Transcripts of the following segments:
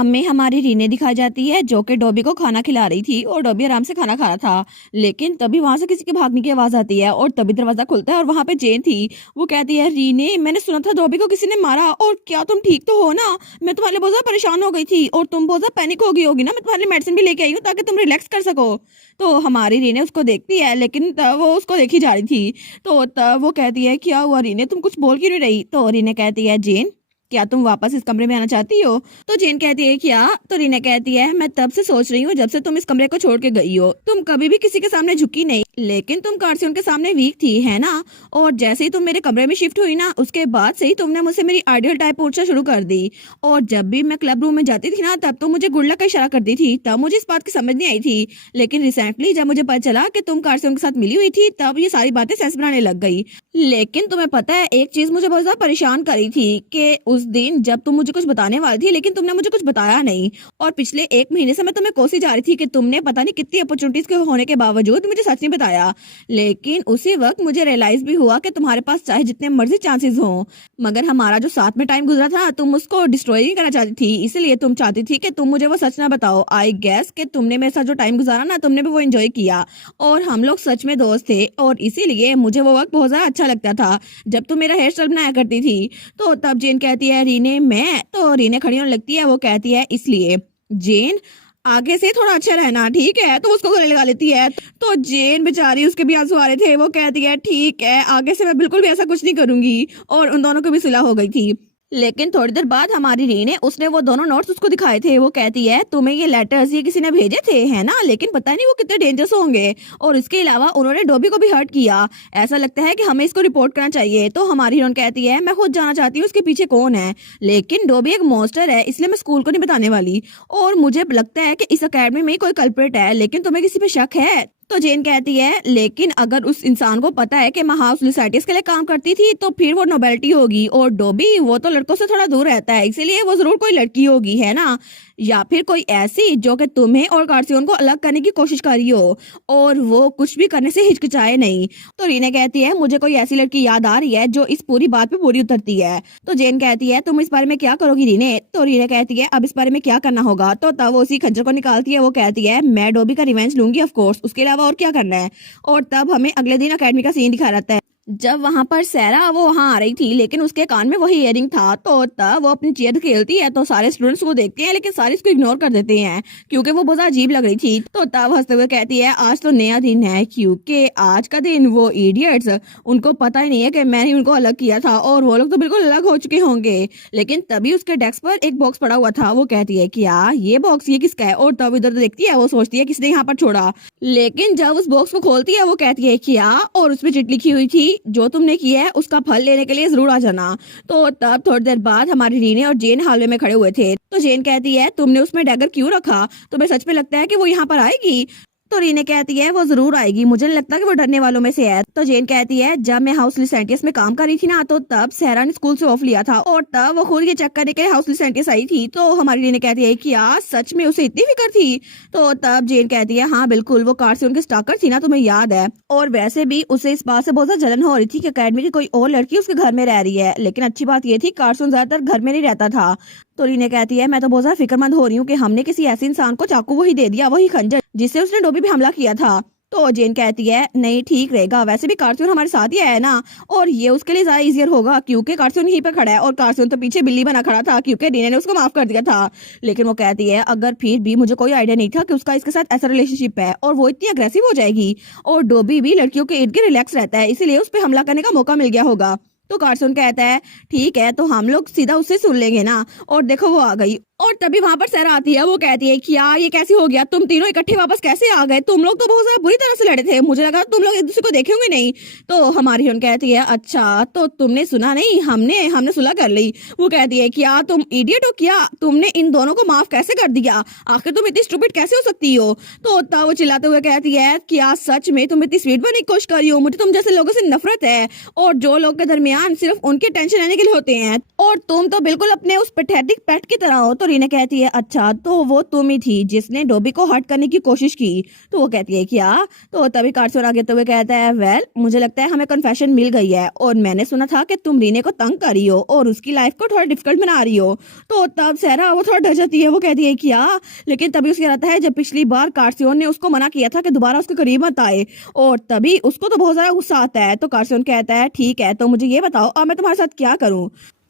हमें हमारी रीने दिखाई जाती है जो कि डॉबी को खाना खिला रही थी और डॉबी आराम से खाना खा रहा था। लेकिन तभी वहां से किसी के भागने की आवाज आती है और तभी दरवाजा खुलता है और वहां पे जेन थी। वो कहती है, रीने मैंने सुना था डॉबी को किसी ने मारा, और क्या तुम ठीक तो हो ना? मैं तुम्हारे लिए बहुत ज्यादा परेशान हो गई थी और तुम बहुत ज्यादा पैनिक हो गई होगी ना। मैं तुम्हारे लिए मेडिसिन भी लेके आई हूँ ताकि तुम रिलैक्स कर सको। तो हमारी रीने उसको देखती है, लेकिन तब वो उसको देखी जा रही थी। तो तब वो कहती है, क्या हुआ रीने, तुम कुछ बोल क्यों नहीं रही? तो रीने कहती है, जेन क्या तुम वापस इस कमरे में आना चाहती हो? तो जेन कहती है, क्या? तो रीना कहती है, मैं तब से सोच रही हूँ जब से तुम इस कमरे को छोड़ के गई हो, तुम कभी भी किसी के सामने झुकी नहीं, लेकिन तुम कार्सियन के सामने वीक थी, है ना? और जैसे ही तुम मेरे कमरे में शिफ्ट हुई ना, उसके बाद से ही तुमने मुझसे मेरी आइडियल टाइप पूछना शुरू कर दी। और जब भी मैं क्लब रूम में जाती थी ना, तब तो मुझे गुड लक का इशारा करती थी, तब मुझे इस बात की समझ नहीं आई थी। लेकिन रिसेंटली जब मुझे पता चला कि तुम कार्सियन के साथ मिली हुई थी, तब ये सारी बातें सेंस बनाने लग गई। लेकिन तुम्हें पता है, एक चीज मुझे बहुत ज्यादा परेशान करी थी कि उस दिन जब तुम मुझे कुछ बताने वाली थी, लेकिन तुमने मुझे कुछ बताया नहीं। और पिछले 1 महीने से मैं तुम्हें कोसी जा रही थी कि तुमने पता नहीं कितनी अपॉर्चुनिटीज के होने के बावजूद मुझे सच नहीं बताया। लेकिन उसी वक्त मुझे रियलाइज भी हुआ कि तुम्हारे पास चाहे जितने मर्जी चांसेस हो, मगर हमारा जो साथ में टाइम गुजरा था, तुम उसको डिस्ट्रॉय नहीं करना चाहती थी, इसलिए तुम चाहती थी कि तुम मुझे वो सच ना बताओ। आई गेस कि तुमने मेरे साथ जो टाइम गुजारा ना, तुमने भी वो एंजॉय किया और हम लोग सच में दोस्त थे, और इसीलिए मुझे वो वक्त बहुत ज्यादा अच्छा लगता था जब तुम मेरा हेयर स्टाइल बनाया करती थी। तो तब जेन कहती है, रीने मैं तो रीने खड़ी होने लगती है। वो कहती है, इसलिए जेन आगे से थोड़ा अच्छा रहना, ठीक है? तो उसको गले लगा लेती है। तो जेन बेचारी, उसके भी आंसू आ रहे थे। वो कहती है, ठीक है, आगे से मैं बिल्कुल भी ऐसा कुछ नहीं करूंगी। और उन दोनों को भी सुलह हो गई थी। लेकिन थोड़ी देर बाद हमारी री ने उसने वो दोनों नोट्स उसको दिखाए थे। वो कहती है, तुम्हें ये लेटर्स ये किसी ने भेजे थे, है ना? लेकिन पता नहीं वो कितने डेंजरस होंगे, और इसके अलावा उन्होंने डोबी को भी हर्ट किया। ऐसा लगता है कि हमें इसको रिपोर्ट करना चाहिए। तो हमारी हीरोइन कहती है, मैं खुद जाना चाहती हूँ उसके पीछे कौन है, लेकिन डोबी एक मॉन्स्टर है, इसलिए मैं स्कूल को नहीं बताने वाली। और मुझे लगता है कि इस अकेडमी में कोई कल्प्रिट है, लेकिन तुम्हें किसी पे शक है? तो जेन कहती है, लेकिन अगर उस इंसान को पता है कि मैं हाउस लिसाइटिस के लिए काम करती थी, तो फिर वो नोबेलिटी होगी, और डोबी वो तो लड़कों से थोड़ा दूर रहता है, इसीलिए वो जरूर कोई लड़की होगी, है ना? या फिर कोई ऐसी जो कि तुम्हें और कार्सियन को अलग करने की कोशिश कर रही हो, और वो कुछ भी करने से हिचकिचाए नहीं। तो रीना कहती है, मुझे कोई ऐसी लड़की याद आ रही है जो इस पूरी बात पे पूरी उतरती है। तो जेन कहती है, तुम इस बारे में क्या करोगी रीने? तो रीना कहती है, अब इस बारे में क्या करना होगा? तो तब वो उसी खंजर को निकालती है। वो कहती है, मैं डोबी का रिवेंज लूंगी ऑफ कोर्स, उसके अलावा और क्या करना है? और तब हमें अगले दिन अकेडमी का सीन दिखा रहता है, जब वहां पर सैरा वो वहां आ रही थी, लेकिन उसके कान में वही इयरिंग था। तो तब वो अपनी चेयर खेलती है, तो सारे स्टूडेंट्स को देखते हैं, लेकिन सारे इसको इग्नोर कर देते हैं क्योंकि वो बहुत ज्यादा अजीब लग रही थी। तो तब हंसते हुए कहती है, आज तो नया दिन है, क्योंकि आज का दिन वो इडियट्स, उनको पता ही नहीं है कि मैंने ही उनको अलग किया था, और वो लोग तो बिल्कुल अलग हो चुके होंगे। लेकिन तभी उसके डेस्क पर एक बॉक्स पड़ा हुआ था। वो कहती है, क्या ये बॉक्स ये किसका है? और तब इधर देखती है, वो सोचती है किसने यहाँ पर छोड़ा। लेकिन जब उस बॉक्स को खोलती है, वो कहती है, क्या? और उसमें चिट लिखी हुई थी, जो तुमने किया है उसका फल लेने के लिए जरूर आ जाना। तो तब थोड़ी देर बाद हमारी रीने और जेन हालवे में खड़े हुए थे। तो जेन कहती है, तुमने उसमें डैगर क्यों रखा? तुम्हें सच में लगता है कि वो यहाँ पर आएगी? तो रीने कहती है, वो जरूर आएगी, मुझे नहीं लगता कि वो डरने वालों में से है। तो जेन कहती है, जब मैं हाउस लिसेंटियस में काम कर रही थी ना, तो तब सहरा ने स्कूल से ऑफ लिया था, और तब वो खुद ये चेक करने के लिए हाउस लिसेंटियस आई थी। तो हमारी रीने कहती है, क्या सच में उसे इतनी फिक्र थी? तो तब जेन कहती है, हाँ बिल्कुल, वो कार से उनके स्टाकर थी ना, तुम्हें याद है? और वैसे भी उसे इस बात से बहुत ज्यादा जलन हो रही थी कि अकेडमी की कोई और लड़की उसके घर में रह रही है। लेकिन अच्छी बात ये थी, कार्सन ज्यादातर घर में नहीं रहता था। तो रीने कहती है, मैं तो बहुत ज्यादा फिक्रमंद हो रही हूँ कि हमने किसी ऐसे इंसान को चाकू वही दे दिया, वही खंजर जिससे उसने डोबी भी हमला किया था। तो जेन कहती है, नहीं ठीक रहेगा, वैसे भी कार्सियन हमारे साथ ही है ना, और ये उसके लिए ज्यादा इजियर होगा क्योंकि कार्सियन यहीं पे खड़ा है, और कार्सियन तो पीछे बिल्ली बना खड़ा था क्योंकि रीने ने उसको माफ कर दिया था। लेकिन वो कहती है, अगर फिर भी मुझे कोई आइडिया नहीं था कि उसका इसके साथ ऐसा रिलेशनशिप है, और वो इतनी अग्रेसिव हो जाएगी, और डोबी भी लड़कियों के इर्द गिर्द रिलैक्स रहता है, इसलिए उस पर हमला करने का मौका मिल गया होगा। तो कार्सन कहता है, ठीक है, तो हम लोग सीधा उससे सुन लेंगे ना। और देखो वो आ गई, और तभी वहां पर सहरा आती है। वो कहती है, क्या ये कैसे हो गया? तुम तीनों इकट्ठे वापस कैसे आ गए? तुम लोग तो बहुत ज्यादा बुरी तरह से लड़े थे, मुझे लगा तुम लोग एक दूसरे को देखे होंगे नहीं। तो हमारी हीरोइन कहती है, अच्छा तो तुमने सुना नहीं, हमने हमने सुलह कर ली। वो कहती है, क्या तुम इडियट हो? क्या तुमने इन दोनों को माफ कैसे कर दिया? आखिर तुम इतनी स्टूपिड कैसे हो सकती हो? तो तब वो चिल्लाते हुए कहती है, क्या सच में तुम इतनी स्वीट बनने की कोशिश कर रही हो? मुझे तुम जैसे लोगों से नफरत है, और जो लोग के दरमियान सिर्फ उनके टेंशन लेने के लिए होते हैं, और तुम तो बिल्कुल अपने उस पैथेटिक पेट की तरह हो। तो रीना कहती है अच्छा तो वो तुम ही थी जिसने डोबी को हर्ट करने की कोशिश की। तो वो कहती है क्या? तो तभी कार्सन आगे तो वो कहता है वेल मुझे लगता है हमें कन्फेशन मिल गई है और मैंने सुना था कि तुम रीने को तंग कर रही हो और उसकी लाइफ को थोड़ा डिफिकल्ट बना रही हो। तो तब सहरा वो थोड़ा डर जाती है, वो कहती है क्या? लेकिन तभी उसके रहता है जब पिछली बार कार्सियोन ने उसको मना किया था कि दोबारा उसके करीब मत आए, और तभी उसको तो बहुत ज्यादा गुस्सा आता है। तो कार्सियोन कहता है ठीक है तो मुझे ये बताओ अब मैं तुम्हारे साथ क्या करूं।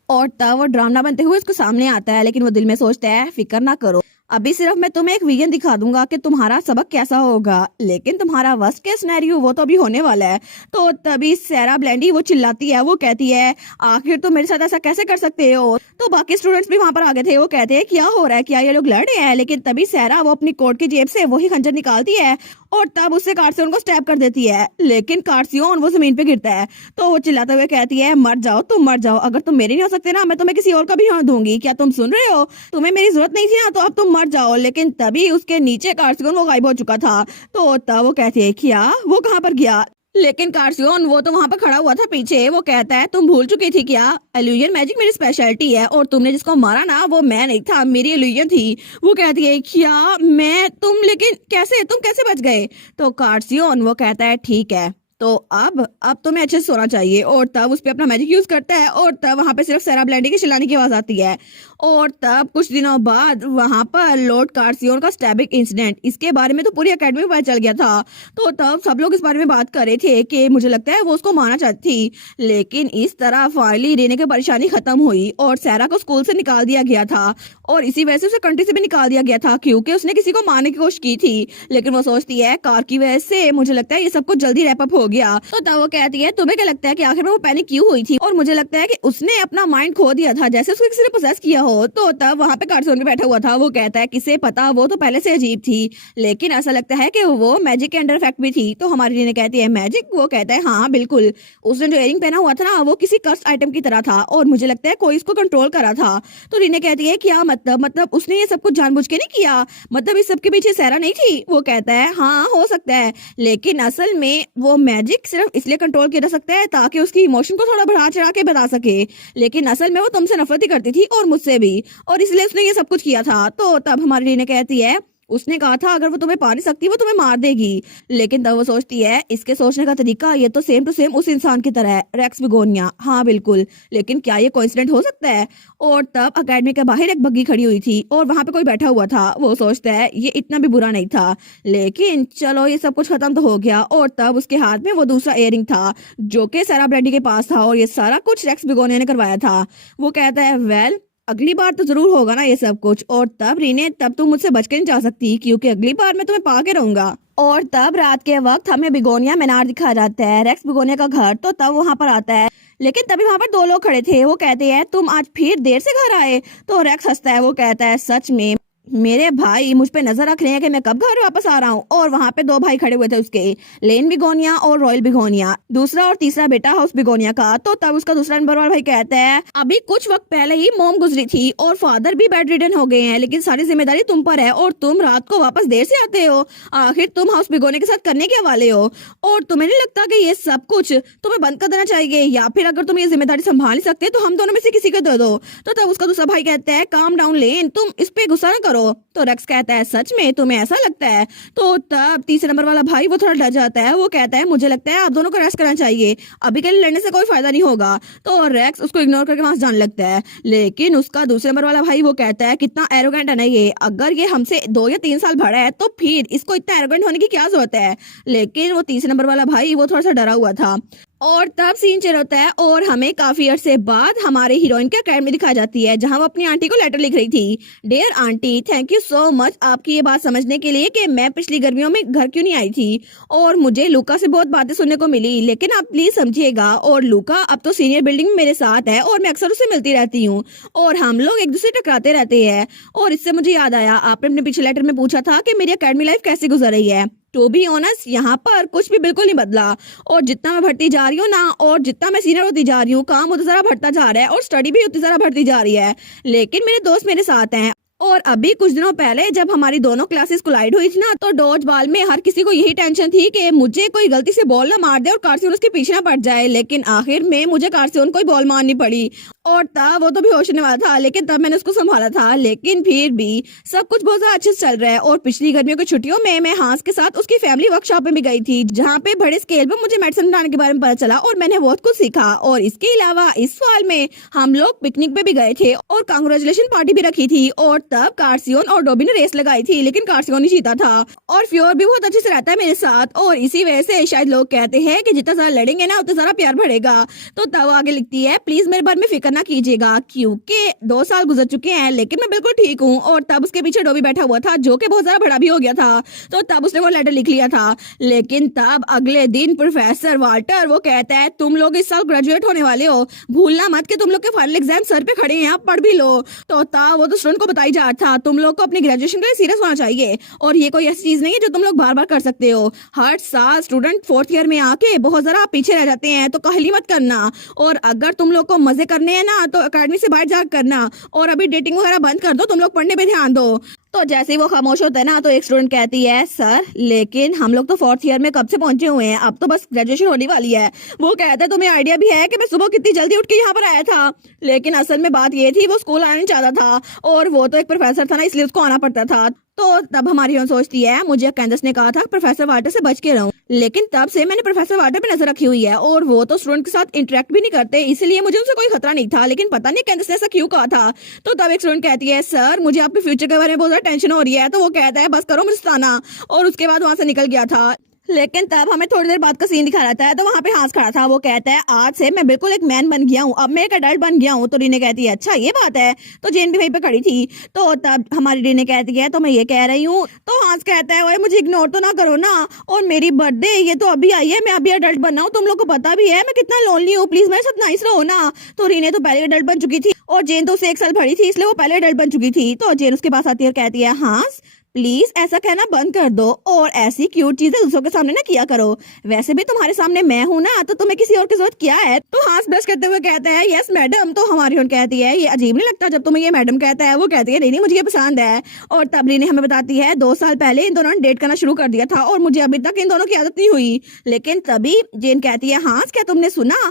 और तब वो ड्रामा बनते हुए उसको सामने आता है, लेकिन वो दिल में सोचता है फिक्र ना करो, अभी सिर्फ मैं तुम्हें एक विजन दिखा दूंगा कि तुम्हारा सबक कैसा होगा, लेकिन तुम्हारा वर्स्ट केस सिनेरियो वो तो अभी होने वाला है। तो तभी सैरा ब्लेंडी वो चिल्लाती है, वो कहती है आखिर तुम मेरे साथ ऐसा कैसे कर सकते हो। तो बाकी स्टूडेंट्स भी वहां पर आ गए थे, वो कहते हैं क्या हो रहा है, क्या ये लोग लड़ रहे हैं। लेकिन तभी सैरा वो अपनी कोट की जेब से वही खंजर निकालती है और तब उससे कार्सियोन को स्टैब कर देती है, लेकिन कार्सियोन वो जमीन पे गिरता है। तो वो चिल्लाते हुए कहती है मर जाओ तुम मर जाओ, अगर तुम मेरे नहीं हो सकते ना मैं तुम्हें किसी और का भी नहीं दूंगी, क्या तुम सुन रहे हो, तुम्हें मेरी जरूरत नहीं थी ना तो अब तुम मर जाओ। लेकिन तभी उसके नीचे कार्सियोन वो गायब हो चुका था। तो तब वो कहती है क्या वो कहाँ पर गया। लेकिन कार्सियोन वो तो वहां पर खड़ा हुआ था पीछे, वो कहता है तुम भूल चुकी थी क्या, इल्यूजन मैजिक मेरी स्पेशलिटी है और तुमने जिसको मारा ना वो मैं नहीं था, मेरी इल्यूजन थी। वो कहती है क्या मैं तुम, लेकिन कैसे तुम कैसे बच गए। तो कार्सियोन वो कहता है ठीक है तो अब तुम्हें अच्छे से सोना चाहिए, और तब उस पे अपना मैजिक यूज करता है और तब वहां पे सिर्फ सैरा ब्लेंडी की चिल्लाने की आवाज आती है। और तब कुछ दिनों बाद वहां पर लॉर्ड कार्सियोन का स्टैबिंग इंसिडेंट, इसके बारे में तो पूरी एकेडमी में पता चल गया था। तो तब सब लोग इस बारे में बात कर रहे थे कि मुझे लगता है वो उसको मारना चाहती थी, लेकिन इस तरह फाइनली रीने की परेशानी खत्म हुई और सैरा को स्कूल से निकाल दिया गया था और इसी वजह से उसे कंट्री से भी निकाल दिया गया था क्योंकि उसने किसी को मारने की कोशिश की थी। लेकिन वो सोचती है कार की वजह से मुझे लगता है ये सब कुछ जल्दी रैप अप हो गया। तो तब वो कहती है तुम्हें क्या लगता है कि आखिर में वो पैनिक क्यों हुई थी, और मुझे लगता है कि उसने अपना माइंड खो दिया था जैसे उसको किसी ने पोसेस किया हो। तो तब वहां पे कार्सियोन भी बैठा हुआ था, वो कहता है किसे पता, वो तो पहले से अजीब थी लेकिन ऐसा लगता है कि वो मैजिक के अंडर इफेक्ट भी थी। तो हमारी रीने कहती है मैजिक, वो कहता है हाँ बिल्कुल, उसने जो इयरिंग पहना हुआ था ना वो किसी कर्स आइटम की तरह था और मुझे लगता है कोई इसको कंट्रोल करा था। तो रीने कहती है क्या मतलब उसने ये सब कुछ जानबूझ के नहीं किया, मतलब इस सब के पीछे सैरा नहीं थी। वो कहता है हाँ हो सकता है, लेकिन असल में वो मैजिक सिर्फ इसलिए कंट्रोल किया जा सकता है ताकि उसकी इमोशन को थोड़ा बढ़ा चढ़ा के बता सके, लेकिन असल में वो तुमसे नफरत ही करती थी और मुझसे भी, और इसलिए उसने ये सब कुछ किया था। तो तब हमारी रीने कहती है उसने कहा था अगर वो तुम्हें पा नहीं सकती वो तुम्हें मार देगी, लेकिन तब वो सोचती है इसके सोचने का तरीका ये तो सेम टू सेम उस इंसान की तरह है, रेक्स बिगोनिया, हाँ बिल्कुल, लेकिन क्या ये कोइंसिडेंट हो सकता है। और तब अकेडमी के बाहर एक बग्गी खड़ी हुई थी और वहां पे कोई बैठा हुआ था, वो सोचता है ये इतना भी बुरा नहीं था, लेकिन चलो ये सब कुछ खत्म तो हो गया। और तब उसके हाथ में वो दूसरा इयरिंग था जो कि सैरा ब्लेंडी के पास था और ये सारा कुछ रेक्स बिगोनिया ने करवाया था। वो कहता है वेल अगली बार तो जरूर होगा ना ये सब कुछ, और तब रीने तब तुम मुझसे बच के नहीं जा सकती क्योंकि अगली बार मैं तुम्हें पा के रहूंगा। और तब रात के वक्त हमें बिगोनिया मीनार दिखाया जाता है, रेक्स बिगोनिया का घर। तो तब वहां पर आता है, लेकिन तभी वहां पर दो लोग खड़े थे, वो कहते हैं तुम आज फिर देर से घर आए। तो रेक्स हंसता है, वो कहता है सच में मेरे भाई मुझ पे नजर रख रहे हैं कि मैं कब घर वापस आ रहा हूँ। और वहां पे दो भाई खड़े हुए थे उसके, लेन बिगोनिया और रॉयल बिगोनिया, दूसरा और तीसरा बेटा हाउस बिगोनिया का। तो तब उसका दूसरा नंबर वाला भाई कहता है अभी कुछ वक्त पहले ही मॉम गुजरी थी और फादर भी बेड रिडन हो गए हैं, लेकिन सारी जिम्मेदारी तुम पर है और तुम रात को वापस देर से आते हो, आखिर तुम हाउस बिगोनिया के साथ करने के वाले हो, और तुम्हें नहीं लगता कि ये सब कुछ तुम्हें बंद कर देना चाहिए, या फिर अगर तुम ये जिम्मेदारी संभाल नहीं सकते तो हम दोनों में से किसी को दे दो। तो तब उसका दूसरा भाई कहता है काम डाउन लेन, तुम इस पे गुस्सा न करो। तो रेक्स कहता है सच में तुम्हें ऐसा लगता है। तो तब तीसरे नंबर वाला भाई वो थोड़ा डर जाता है, वो कहता है मुझे लगता है आप दोनों को रेस्ट करना चाहिए, अभी के लिए लड़ने से कोई फायदा नहीं होगा। तो रेक्स उसको इग्नोर करके वहां से जाने लगता है, लेकिन उसका दूसरे नंबर वाला भाई वो कहता है कितना एरोगेंट है ना ये, अगर ये हमसे 2 या 3 साल बड़ा है तो फिर इसको इतना एरोगेंट होने की क्या जरूरत है। लेकिन वो तीसरे नंबर वाला भाई वो थोड़ा सा डरा हुआ था। और तब सीन चल होता है और हमें काफी अरसे बाद हमारे हीरोइन के अकेडमी दिखाई जाती है जहां वो अपनी आंटी को लेटर लिख रही थी, dear aunty thank you so much आपकी ये बात समझने के लिए कि मैं पिछली गर्मियों में घर क्यों नहीं आई थी और मुझे लूका से बहुत बातें सुनने को मिली, लेकिन आप प्लीज समझिएगा, और लूका अब तो सीनियर बिल्डिंग में मेरे साथ है और मैं अक्सर उससे मिलती रहती हूँ और हम लोग एक दूसरे टकराते रहते हैं। और इससे मुझे याद आया आपने अपने पिछले लेटर में पूछा था कि मेरी अकेडमी लाइफ कैसे गुजर रही है। टू बी ऑनेस्ट यहाँ पर कुछ भी बिल्कुल नहीं बदला, और जितना मैं बढ़ती जा रही हूँ ना और जितना मैं सीनियर होती जा रही हूँ काम उतना सारा बढ़ता जा रहा है और स्टडी भी उतनी सारा बढ़ती जा रही है, लेकिन मेरे दोस्त मेरे साथ हैं। और अभी कुछ दिनों पहले जब हमारी दोनों क्लासेस कोलाइड हुई थी ना तो डॉज बॉल में हर किसी को यही टेंशन थी कि मुझे कोई गलती से बॉल ना मार दे और कार्सियोन उसके पीछे ना पड़ जाए, लेकिन आखिर में मुझे कार्सियोन को बॉल मारनी पड़ी और तब वो तो बेहोश होने वाला था, लेकिन तब मैंने उसको संभाला था। लेकिन फिर भी सब कुछ बहुत ज्यादा अच्छे से चल रहा है। और पिछली गर्मियों की छुट्टियों में मैं हांस के साथ उसकी फैमिली वर्कशॉप में भी गई थी, जहाँ पे बड़े स्केल पे मुझे मेडिसिन बनाने के बारे में पता चला और मैंने बहुत कुछ सीखा। और इसके अलावा इस साल में हम लोग पिकनिक पे भी गए थे और कांग्रेचुलेशन पार्टी भी रखी थी। और तब कार्सियोन और डोबी ने रेस लगाई थी, लेकिन कार्सियोन ही जीता था। और फ्योर भी बहुत अच्छे से रहता है मेरे साथ, और इसी वजह से शायद लोग कहते हैं कि जितना ज्यादा लड़ेंगे ना उतना ज्यादा प्यार बढ़ेगा। तो तब आगे लिखती है, प्लीज मेरे बारे में फिक्र ना कीजिएगा, क्योंकि 2 साल गुजर चुके हैं लेकिन मैं बिल्कुल ठीक हूँ। और तब उसके पीछे डोबी बैठा हुआ था, जो कि बहुत ज्यादा बड़ा भी हो गया था। तो तब उसने वो लेटर लिख लिया था। लेकिन तब अगले दिन प्रोफेसर वाल्टर वो कहता है, तुम लोग इस साल ग्रेजुएट होने वाले हो, भूलना मत कि तुम लोग के फाइनल एग्जाम सर पे खड़े हैं, आप पढ़ भी लो। तो तब वो तो स्टूडेंट को बताई जा रहा था, तुम लोग को अपनी ग्रेजुएशन के लिए सीरियस होना चाहिए, और ये कोई ऐसी चीज नहीं है जो तुम लोग बार बार कर सकते हो। हर साल स्टूडेंट 4th ईयर में आके बहुत जरा पीछे रह जाते हैं, तो कहली मत करना। और अगर तुम लोग को मजे करने हैं ना, तो अकेडमी से बाहर जा करना, और अभी डेटिंग वगैरह बंद कर दो, तुम लोग पढ़ने पे ध्यान दो। तो जैसे ही वो खामोश होता है ना, तो एक स्टूडेंट कहती है, सर लेकिन हम लोग तो 4th ईयर में कब से पहुंचे हुए हैं, अब तो बस ग्रेजुएशन होने वाली है। वो कहता है, तुम्हें आइडिया भी है कि मैं सुबह कितनी जल्दी उठ के यहाँ पर आया था? लेकिन असल में बात ये थी, वो स्कूल आना नहीं चाहता था, और वो तो एक प्रोफेसर था ना, इसलिए उसको आना पड़ता था। तो तब हमारी हीरोइन सोचती है, मुझे कैंडस ने कहा था प्रोफेसर वाल्टर से बच के रहूं, लेकिन तब से मैंने प्रोफेसर वाल्टर पे नजर रखी हुई है, और वो तो स्टूडेंट के साथ इंटरेक्ट भी नहीं करते, इसलिए मुझे उनसे कोई खतरा नहीं था। लेकिन पता नहीं कैंडस ने ऐसा क्यों कहा था। तो तब एक स्टूडेंट कहती है, सर मुझे आपके फ्यूचर के बारे में बहुत ज्यादा टेंशन हो रही है। तो वो कहता है, बस करो मुझे सताना, और उसके बाद वहां से निकल गया था। लेकिन तब हमें थोड़ी देर बाद का सीन दिखा रहता है, तो वहाँ पे हांस खड़ा था। वो कहता है, आज से मैं बिल्कुल एक मैन बन गया हूँ, अब मैं एक अडल्ट बन गया हूँ। तो रीने कहती है, अच्छा ये बात है। तो जेन भी वहीं पे खड़ी थी। तो तब हमारी रीने कहती है, तो मैं ये कह रही हूँ। तो हांस कहता है, ओए मुझे इग्नोर तो ना करो ना, और मेरी बर्थडे ये तो अभी आई है, मैं अभी अडल्ट बना हूँ, तुम लोग को पता भी है मैं कितना लोनली हूँ, प्लीज मेरे साथ नाइस रहो ना। तो रीने तो पहले अडल्ट बन चुकी थी, और जेन तो उसे 1 साल बड़ी थी, इसलिए वो पहले अडल्ट बन चुकी थी। तो जेन उसके पास आती है और कहती है, हांस प्लीज ऐसा कहना बंद कर दो, और ऐसी क्यूट चीजें दूसरों के सामने ना किया करो। वैसे भी तुम्हारे सामने मैं हूं ना, तो तुम्हें किसी और की जरूरत क्या है? तो हांस ब्रश करते हुए कहता है, यस मैडम। तो हमारी हीरोइन कहती है, ये अजीब नहीं लगता जब तुम्हें ये मैडम कहता है? वो कहती है, नहीं नहीं मुझे ये पसंद है। और तब रीने हमें बताती है, 2 साल पहले इन दोनों ने डेट करना शुरू कर दिया था, और मुझे अभी तक इन दोनों की आदत नहीं हुई। लेकिन तभी जेन कहती है, हांस क्या तुमने सुना,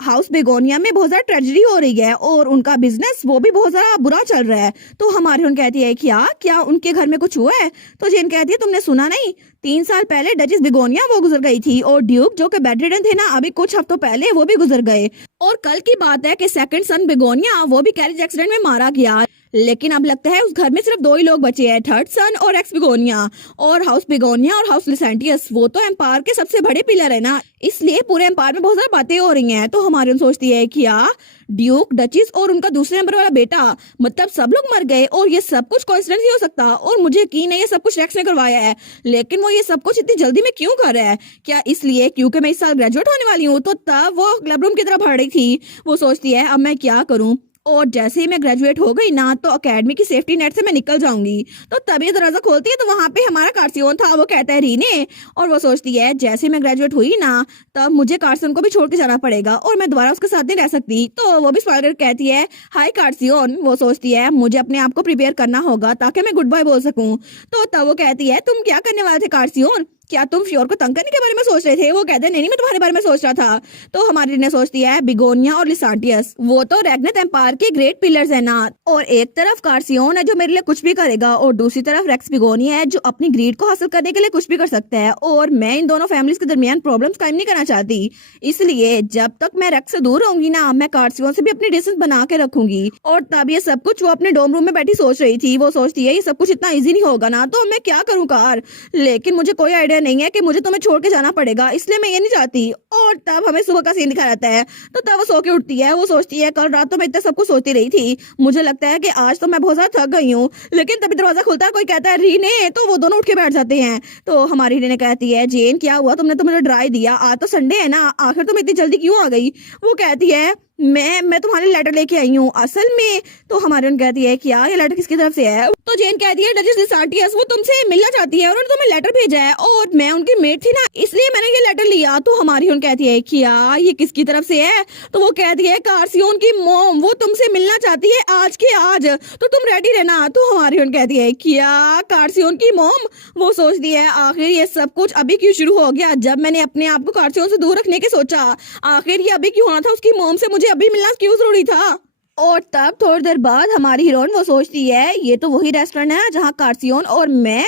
हाउस बेगोनिया में बहुत ज्यादा ट्रेजेडी हो रही है, और उनका बिजनेस वो भी बहुत ज्यादा बुरा चल रहा है। तो हमारी उन कहती है, क्या क्या उनके घर में कुछ हुआ है? तो जेन कहती है, तुमने सुना नहीं, 3 साल पहले डचेस बेगोनिया वो गुजर गई थी, और ड्यूक जो कि बेडरिडन थे ना, अभी कुछ हफ्तों पहले वो भी गुजर गए। और कल की बात है कि सेकंड सन बेगोनिया वो भी कैरेज एक्सीडेंट में मारा गया। लेकिन अब लगता है उस घर में सिर्फ 2 ही लोग बचे हैं, थर्ड सन और एक्स बिगोनिया। और हाउस बिगोनिया और हाउस लिसेंटियस वो तो एम्पायर के सबसे बड़े पिलर है ना, इसलिए पूरे एम्पायर में बहुत सारी बातें हो रही हैं। तो हमारी सोचती है, क्या ड्यूक, डचिस और उनका दूसरे नंबर वाला बेटा, मतलब सब लोग मर गए, और ये सब कुछ कोइंसिडेंस ही हो सकता? और मुझे यकीन है ये सब कुछ रेक्स ने करवाया है, लेकिन वो ये सब कुछ इतनी जल्दी में क्यों कर रहा है? क्या इसलिए क्योंकि मैं इस साल ग्रेजुएट होने वाली हूँ? तो तब वो क्लब रूम की तरफ बढ़ रही थी। वो सोचती है, अब मैं क्या करूँ, और जैसे ही मैं ग्रेजुएट हो गई ना, तो एकेडमी की सेफ्टी नेट से मैं निकल जाऊंगी। तो तभी दरवाजा खोलती है, तो वहां पे हमारा कार्सियोन था। वो कहता है, रीने। और वो सोचती है, जैसे मैं ग्रेजुएट हुई ना, तब मुझे कार्सियोन को भी छोड़ के जाना पड़ेगा, और मैं दोबारा उसके साथ नहीं रह सकती। तो वो भी स्माइल करके कहती है, हाय कार्सियोन। वो सोचती है, मुझे अपने आप को प्रिपेयर करना होगा ताकि मैं गुड बाय बोल सकूं। तो तब वो कहती है, तुम क्या करने वाले थे कार्सियोन? क्या तुम फ्योर को तंग करने के बारे में सोच रहे थे? वो कहते हैं, नहीं मैं तुम्हारे बारे में सोच रहा था। तो हमारी ने सोचती है, बिगोनिया और लिसांटियस वो तो रेग्नेट एम्पायर के ग्रेट पिलर्स है ना, और एक तरफ कार्सियोन है जो मेरे लिए कुछ भी करेगा, और दूसरी तरफ रेक्स बिगोनिया है जो अपनी ग्रीड को हासिल करने के लिए कुछ भी कर सकता है। और मैं इन दोनों फैमिलीज के दरमियान प्रॉब्लम्स कायम नहीं करना चाहती, इसलिए जब तक मैं रेक्स से दूर रहूंगी ना, मैं कार्सियोन से भी अपनी डिस्टेंस बना के रखूंगी। और तब ये सब कुछ वो अपने डोम रूम में बैठी सोच रही थी। वो सोचती है, ये सब कुछ इतना ईजी नहीं होगा ना, तो मैं क्या करूँ कार, लेकिन मुझे कोई आइडिया नहीं है कि मुझे तुम्हें छोड़ के जाना पड़ेगा, इसलिए मैं ये नहीं चाहती। और तब हमें सुबह का सीन दिखा रहता है। तो तब वो सो के उठती है। वो सोचती है, कल रात तो मैं इतना सब कुछ सोचती रही थी, मुझे लगता है कि आज तो मैं बहुत ज्यादा थक गई हूँ। लेकिन तभी दरवाजा खुलता है, कोई कहता है, रीने। तो वो दोनों उठ के बैठ जाते हैं। तो हमारी रीने कहती है, जेन क्या हुआ, तुमने तो मुझे डरा ही दिया, आज तो संडे है ना, आखिर तुम इतनी जल्दी क्यों आ गई? वो कहती है, मैं तुम्हारे लेटर लेके आई हूँ असल में। तो हमारी उन कहती है, क्या ये लेटर किसकी तरफ से है? तो जेन कहती है, डचेस लिसांटियस वो तुमसे मिलना चाहती है, उन्होंने तुम्हें लेटर भेजा है, और मैं उनकी मेट थी ना, इसलिए मैंने ये लेटर लिया। तो हमारी उन कहती है, क्या ये किसकी तरफ से है? तो वो कहती है, कार्सियोन की मॉम वो तुमसे मिलना चाहती है आज के आज, तो तुम रेडी रहना। तो हमारी उन कहती है, क्या कार्सियोन की मॉम? वो सोचती है, आखिर ये सब कुछ अभी क्यों शुरू हो गया, जब मैंने अपने आप को कार्सियोन से दूर रखने के सोचा, आखिर ये अभी क्यों होना था, उसकी मॉम से मुझे अभी मिलना क्यों जरूरी था? और तब थोड़ी देर बाद हमारी हीरोइन वो सोचती है ये तो वही रेस्टोरेंट है जहाँ कार्सियोन और मैं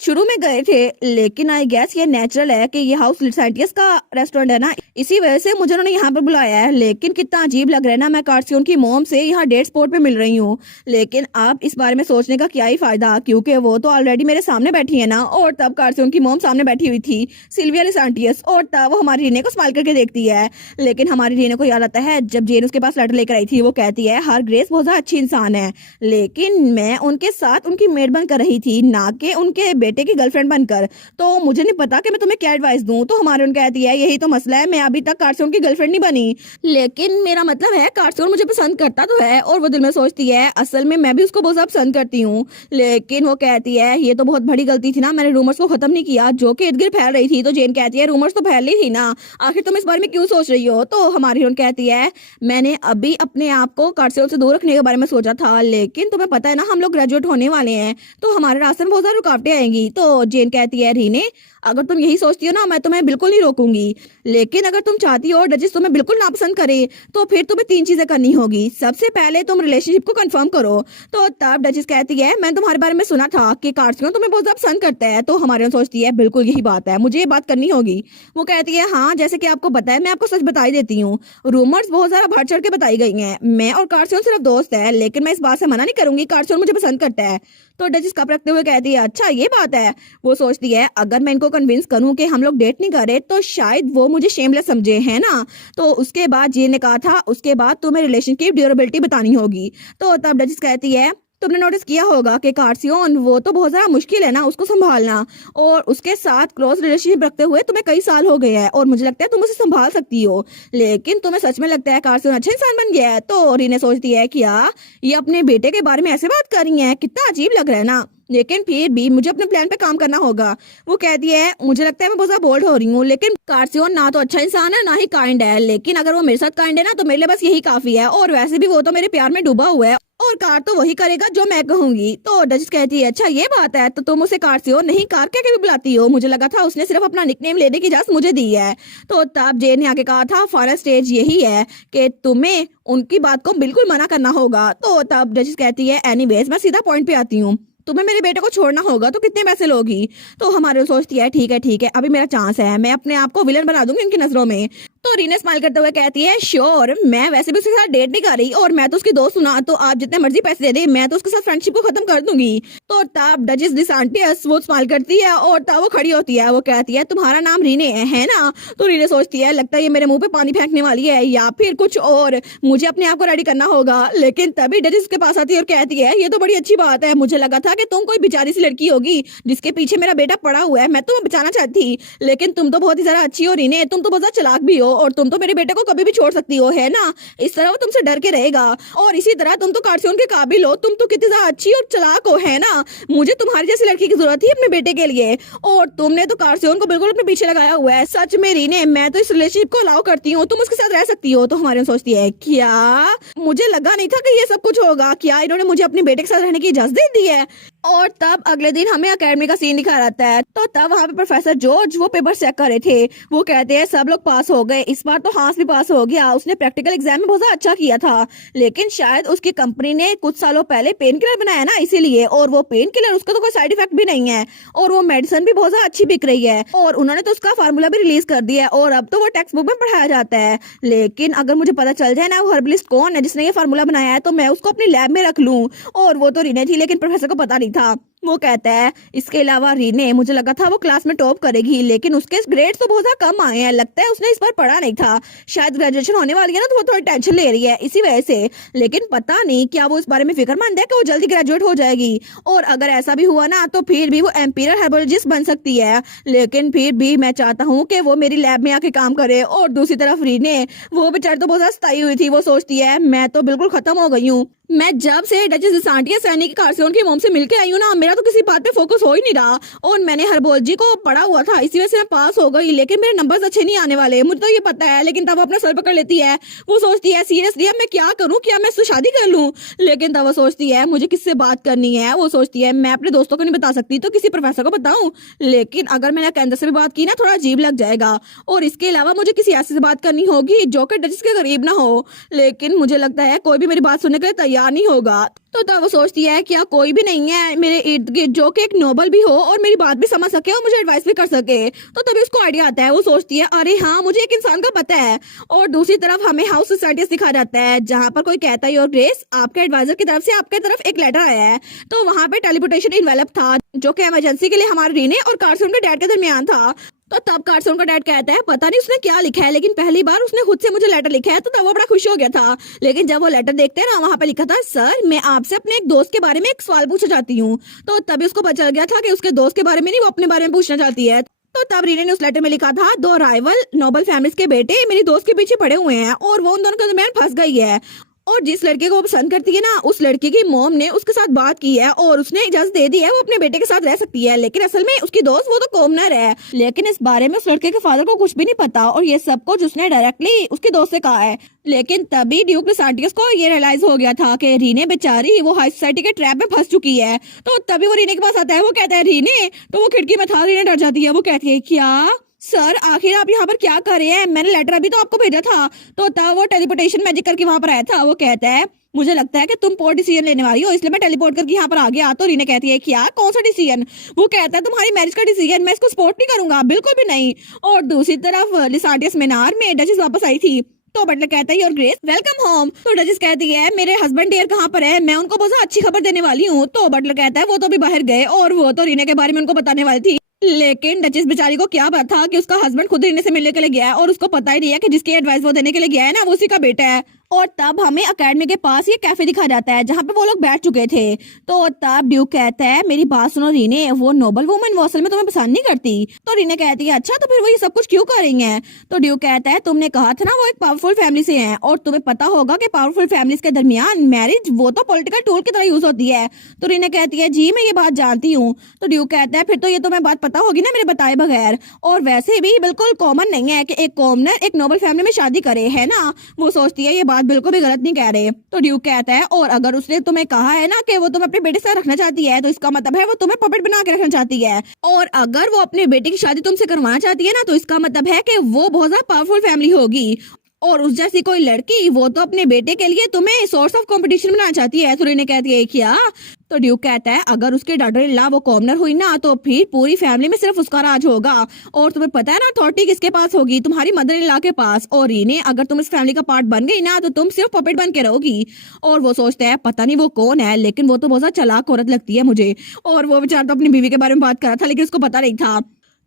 शुरू में गए थे, लेकिन आई गेस ये नेचुरल है कि ये हाउस लिसाइटियस का रेस्टोरेंट है ना, इसी वजह से मुझे उन्होंने यहाँ पर बुलाया है। लेकिन कितना अजीब लग रहा है ना, मैं कार्सियोन की मोम से यहाँ डेट स्पॉट पे मिल रही हूँ। लेकिन अब इस बारे में सोचने का क्या ही फायदा, क्योंकि वो तो ऑलरेडी मेरे सामने बैठी है ना। और तब कार्सियोन की मोम सामने बैठी हुई थी, सिल्विया लिसाइटियस, और तब वो हमारी रीने को स्माइल करके देखती है। लेकिन हमारी रीने को याद आता है जब जेन उसके पास लेटर लेकर आई थी, वो कहती है हर ग्रेस बहुत ज्यादा अच्छी इंसान है, लेकिन मैं उनके साथ उनकी मेड बन कर रही थी, ना कि उनके बेटे की गर्लफ्रेंड बनकर। तो मुझे नहीं पता कि मैं तुम्हें क्या एडवाइस दूं। तो हमारे उन कहती है यही तो मसला है, मैं अभी तक कार्सियोन की गर्लफ्रेंड नहीं बनी, लेकिन मेरा मतलब है कार्सियोन मुझे पसंद करता तो है। और वो दिल में सोचती है असल में मैं भी उसको बहुत ज्यादा पसंद करती हूँ। लेकिन वो कहती है ये तो बहुत बड़ी गलती थी ना, मैंने रूमर्स को खत्म नहीं किया जो कि इर्द गिर्द फैल रही थी। तो जेन कहती है रूमर्स तो फैल रही थी ना, आखिर तुम इस बारे में क्यों सोच रही हो। तो हमारी हीरोइन कहती है मैंने अभी अपने आप को कार्सियोन से दूर रखने के बारे में सोचा था, लेकिन तुम्हें पता है ना हम लोग ग्रेजुएट होने वाले हैं, तो हमारे रास्ते में बहुत सारी रुकावटें आएंगी। तो जेन कहती है रीने अगर तुम यही सोचती हो ना मैं तुम्हें बिल्कुल नहीं रोकूंगी, लेकिन अगर तुम चाहती हो डचेस तुम्हें बिल्कुल नापसंद करे तो फिर तुम्हें 3 चीजें करनी होगी। सबसे पहले तुम रिलेशनशिप को कंफर्म करो। तो तब डचेस कहती है मैंने तुम्हारे बारे में सुना था कि कार्सियोन तुम्हें बहुत ज्यादा पसंद करता है। तो हमारे सोचती है बिल्कुल यही बात है, मुझे ये बात करनी होगी। वो कहती है हाँ जैसे कि आपको पता है मैं आपको सच बताई देती हूँ, रूमर्स बहुत ज्यादा बढ़ चढ़ के बताई गई हैं, मैं और कार्सियोन सिर्फ दोस्त है, लेकिन मैं इस बात से मना नहीं करूंगी कार्सियोन मुझे पसंद करता है। तो डचेस कप रखते हुए कहती है अच्छा ये बात है। वो सोचती है अगर मैं इनको कन्विंस करूं कि हम लोग डेट नहीं कर रहे तो शायद वो मुझे शेमलेस समझे, है ना। तो उसके बाद जी ने कहा था उसके बाद तुम्हें रिलेशन की ड्यूरेबिलिटी बतानी होगी। तो तब डचेस कहती है तुमने नोटिस किया होगा कि कार्सियोन वो तो बहुत ज्यादा मुश्किल है ना उसको संभालना, और उसके साथ क्लोज रिलेशनशिप रखते हुए तुम्हें कई साल हो गए हैं और मुझे लगता है तुम उसे संभाल सकती हो, लेकिन तुम्हें सच में लगता है कार्सियोन अच्छा इंसान बन गया है। तो रीने सोचती है क्या ये अपने बेटे के बारे में ऐसे बात कर रही है, कितना अजीब लग रहा है ना, लेकिन फिर भी मुझे अपने प्लान पे काम करना होगा। वो कहती है मुझे लगता है मैं बहुत ज्यादा बोल्ड हो रही हूँ, लेकिन कार्सियोन ना तो अच्छा इंसान है ना ही काइंड है, लेकिन अगर वो मेरे साथ काइंड है ना तो मेरे लिए बस यही काफी है, और वैसे भी वो तो मेरे प्यार में डूबा हुआ है और कार तो वही करेगा जो मैं कहूंगी। तो डचेस कहती है अच्छा ये बात है, तो तुम उसे कार्सियोन नहीं कार कह के भी बुलाती हो, मुझे लगा था उसने सिर्फ अपना निकनेम लेने की इजाजत मुझे दी है। तो तब जेन ने आके कहा था फाइनल स्टेज यही है कि तुम्हें उनकी बात को बिल्कुल मना करना होगा। तो तब डचेस कहती है एनीवेज मैं सीधा पॉइंट पे आती हूँ, तुम्हें मेरे बेटे को छोड़ना होगा तो कितने पैसे लोगी। तो हमारे सोचती है ठीक है अभी मेरा चांस है, मैं अपने आप को विलन बना दूंगी इनकी नजरों में। तो रीना स्माइल करते हुए कहती है श्योर, मैं वैसे भी उसके साथ डेट नहीं कर रही और मैं तो उसकी दोस्त हूं ना, तो आप जितने मर्जी पैसे दे दे मैं तो उसके साथ फ्रेंडशिप को खत्म कर दूंगी। तो तब डचेस डिसांटियस वो स्माइल करती है और तब वो खड़ी होती है। वो कहती है तुम्हारा नाम रीने है ना। तो रीने सोचती है लगता है ये मेरे मुंह पे पानी फेंकने वाली है या फिर कुछ और, मुझे अपने आप को रेडी करना होगा। लेकिन तभी डचेस उसके पास आती है और कहती है ये तो बड़ी अच्छी बात है, मुझे लगा था कि तुम कोई बेचारी सी लड़की होगी जिसके पीछे मेरा बेटा पड़ा हुआ है, मैं तुम्हें बचाना चाहती, लेकिन तुम तो बहुत ही ज्यादा अच्छी हो रीने, तुम तो बहुत ज्यादा चालाक भी हो और तुम तो मेरे बेटे को कभी भी छोड़ सकती हो, है ना। इस तरह वो तुमसे डर के रहेगा और इसी तरह तुम तो कार्सियोन के काबिल हो, तुम तो कितनी ज्यादा अच्छी और चालाक हो, है ना। मुझे तुम्हारी जैसी लड़की की जरूरत थी अपने बेटे के लिए और तुमने तो कार्सियोन को बिल्कुल अपने पीछे लगाया हुआ है। सच में रीने मैं तो इस रिलेशनशिप को अलाउ करती हूँ, तुम उसके साथ रह सकती हो। तो हमारे सोचती है क्या मुझे लगा नहीं था कि ये सब कुछ होगा, क्या इन्होंने मुझे अपने बेटे के साथ रहने की इजाजत दे दी है। और तब अगले दिन हमें अकेडमी का सीन दिखा रहता है। तो तब वहाँ पे प्रोफेसर जॉर्ज वो पेपर चेक कर रहे थे। वो कहते हैं सब लोग पास हो गए, इस बार तो हांस भी पास हो गया, उसने प्रैक्टिकल एग्जाम में बहुत अच्छा किया था, लेकिन शायद उसकी कंपनी ने कुछ सालों पहले पेन किलर बनाया ना इसीलिए, और वो पेन किलर उसका तो कोई साइड इफेक्ट भी नहीं है और वो मेडिसिन भी बहुत अच्छी बिक रही है और उन्होंने तो उसका फार्मूला भी रिलीज कर दिया है और अब तो वो टेक्स्ट बुक में पढ़ाया जाता है। लेकिन अगर मुझे पता चल जाए ना वो हर्बलिस्ट कौन है जिसने ये फार्मूला बनाया है तो मैं उसको अपनी लैब में रख लूं। और वो तो रीने थी लेकिन प्रोफेसर को पता नहीं था। वो कहता है इसके अलावा रीने मुझे लगा था वो क्लास में टॉप करेगी, लेकिन उसके ग्रेड्स तो बहुत ज्यादा कम आए हैं, लगता है उसने इस बार पढ़ा नहीं था, शायद ग्रेजुएशन होने वाली है ना तो वो थोड़ी टेंशन ले रही है इसी वजह से। लेकिन पता नहीं क्या वो इस बारे में फिक्रमंद है कि वो जल्दी ग्रेजुएट हो जाएगी, और अगर ऐसा भी हुआ ना तो फिर भी वो एम्पीरियल हर्बोलॉजिस्ट बन सकती है। लेकिन फिर भी मैं चाहता हूँ कि वो मेरी लैब में आके काम करे। और दूसरी तरफ रीने वो बेचारी तो बहुत ज्यादा सताई हुई थी, वो सोचती है मैं तो बिल्कुल खत्म हो गई हूँ, मैं जब से डचेस डिसांटियस सैनी की कार्सियोन की मोम से मिलके आई हूँ ना मेरा तो किसी बात पे फोकस हो ही नहीं रहा और मैंने हरबोल जी को पढ़ा हुआ था, इसी वजह से मैं पास हो गई, लेकिन मेरे नंबर्स अच्छे नहीं आने वाले, मुझे तो ये पता है। लेकिन तब वो अपना सर पकड़ लेती है, वो सोचती है सीरियसली अब मैं क्या करूं, क्या मैं इससे शादी कर लूं। लेकिन तब वो सोचती है मुझे किससे बात करनी है, वो सोचती है मैं अपने दोस्तों को नहीं बता सकती तो किसी प्रोफेसर को बताऊं, लेकिन अगर मैंने केंद्र से भी बात की ना थोड़ा अजीब लग जाएगा, और इसके अलावा मुझे किसी ऐसे से बात करनी होगी जो कि डचेस के करीब ना हो। लेकिन मुझे लगता है कोई भी मेरी बात सुनने के लिए तैयार नहीं होगा। तो तब वो सोचती है क्या कोई भी नहीं है मेरे इर्द गिर्द जो कि एक नोबल भी हो और मेरी बात भी समझ सके और मुझे एडवाइस भी कर सके। तो तभी उसको आइडिया आता है, वो सोचती है अरे हाँ मुझे एक इंसान का पता है। और दूसरी तरफ हमें हाउस सोसाइटीज दिखा जाता है जहाँ पर कोई कहता है योर ग्रेस आपके एडवाइजर की तरफ से आपके तरफ एक लेटर आया है। तो वहाँ पे टेलीपोर्टेशन इन्वेलप था जो कि इमरजेंसी के लिए हमारे रीने और कार्सन के डैड के दरमियान था। तो तब कार्सन का डैड कहता है पता नहीं उसने क्या लिखा है, लेकिन पहली बार उसने खुद से मुझे लेटर लिखा है। तो तब वो बड़ा खुश हो गया था। लेकिन जब वो लेटर देखते हैं ना वहाँ पे लिखा था सर मैं आपसे अपने एक दोस्त के बारे में एक सवाल पूछना चाहती हूँ। तो तभी उसको पता चल गया था कि उसके दोस्त के बारे में नहीं, वो अपने बारे में पूछना चाहती है। तो तब रीने ने उस लेटर में लिखा था दो राइवल नोबल फैमिलीज के बेटे मेरी दोस्त के पीछे पड़े हुए हैं और वो उन दोनों के दरमियान फंस गई है। और जिस लड़के को वो पसंद करती है ना उस लड़के की मॉम ने उसके साथ बात की है और उसने इजाजत दे दी है वो अपने बेटे के साथ रह सकती है, लेकिन असल में उसकी दोस्त वो तो कॉमनर है। लेकिन इस बारे में उस लड़के के फादर को कुछ भी नहीं पता और ये सब कुछ उसने डायरेक्टली उसकी दोस्त से कहा है। लेकिन तभी ड्यूक लिसांटियस को ये रियलाइज हो गया था कि रीने बेचारी वो हाई सोसाइटी के ट्रैप में फंस चुकी है। तो तभी वो रीने के पास आता है, वो कहता है रीने, तो वो खिड़की में था, रीने डर जाती है, वो कहती है क्या सर आखिर आप यहाँ पर क्या कर रहे हैं, मैंने लेटर अभी तो आपको भेजा था। तो तब वो टेलीपोर्टेशन मैजिक करके वहां पर आया था, वो कहता है मुझे लगता है कि तुम पोर डिसीजन लेने वाली हो इसलिए मैं टेलीपोर्ट करके यहाँ पर आ गया। तो रीने कहती है क्या कौन सा डिसीजन, वो कहता है तुम्हारी मैरिज का डिसीजन, मैं इसको सपोर्ट नहीं करूंगा बिल्कुल भी नहीं। और दूसरी तरफ लिसांटियस मीनार में डचेस वापस आई थी। तो बटलर कहता है योर ग्रेस वेलकम होम। तो डचेस कहती है मेरे हस्बैंड डियर कहाँ पर है, मैं उनको बहुत अच्छी खबर देने वाली हूँ। तो बटलर कहता है वो तो भी बाहर गए और वो तो रीने के बारे में उनको बताने वाली थी। लेकिन डचेस बेचारी को क्या पता था कि उसका हस्बैंड खुद रीने से मिलने के लिए गया है और उसको पता ही नहीं है कि जिसकी एडवाइस वो देने के लिए गया है ना वो उसी का बेटा है। और तब हमें अकेडमी के पास ये कैफे दिखा जाता है जहाँ पे वो लोग बैठ चुके थे। तो तब ड्यूक कहता है मेरी बात सुनो रीने, वो नोबल वुमन वो असल में तुम्हें पसंद नहीं करती। तो रीने कहती है अच्छा तो फिर वो ये सब कुछ क्यों कर रही हैं। तो ड्यूक कहता है तुमने कहा था ना वो एक पावरफुल फैमिली से हैं और तुम्हें पता होगा कि पावरफुल फैमिलीज के दरमियान मैरिज वो तो पॉलिटिकल टूल की तरह यूज होती है। तो रीने कहती है जी मैं ये बात जानती हूँ। तो ड्यूक कहता है फिर तो ये तुम्हें बात पता होगी ना मेरे बताए बगैर, और वैसे भी बिल्कुल कॉमन नहीं है कि एक कॉमनर एक नोबल फैमिली में शादी करे, है ना। वो सोचती है ये बात बिल्कुल भी गलत नहीं कह रहे। तो ड्यूक कहता है और अगर उसने तुम्हें कहा है ना कि वो तुम्हें अपने बेटे से रखना चाहती है तो इसका मतलब है वो तुम्हें पपेट बना के रखना चाहती है, और अगर वो अपने बेटे की शादी तुमसे करवाना चाहती है ना तो इसका मतलब है कि वो बहुत ज्यादा पावरफुल फैमिली होगी, और उस जैसी कोई लड़की वो तो अपने बेटे के लिए तुम्हें सोर्स ऑफ कंपटीशन बनाना चाहती है। तो रीने कहती है क्या। तो ड्यूक कहता है अगर उसके डॉटर इन लॉ वो कॉमनर हुई ना तो फिर पूरी फैमिली में सिर्फ उसका राज होगा, और तुम्हें पता है ना अथॉरिटी किसके पास होगी, तुम्हारी मदर इन लॉ के पास। और रीने अगर तुम इस फैमिली का पार्ट बन गई ना तो तुम सिर्फ पपेट बन के रहोगी। और वो सोचता है पता नहीं वो कौन है, लेकिन वो तो बहुत ज्यादा चालाक औरत लगती है मुझे। और वो बेचारा तो अपनी बीवी के बारे में बात कर रहा था लेकिन उसको पता नहीं था।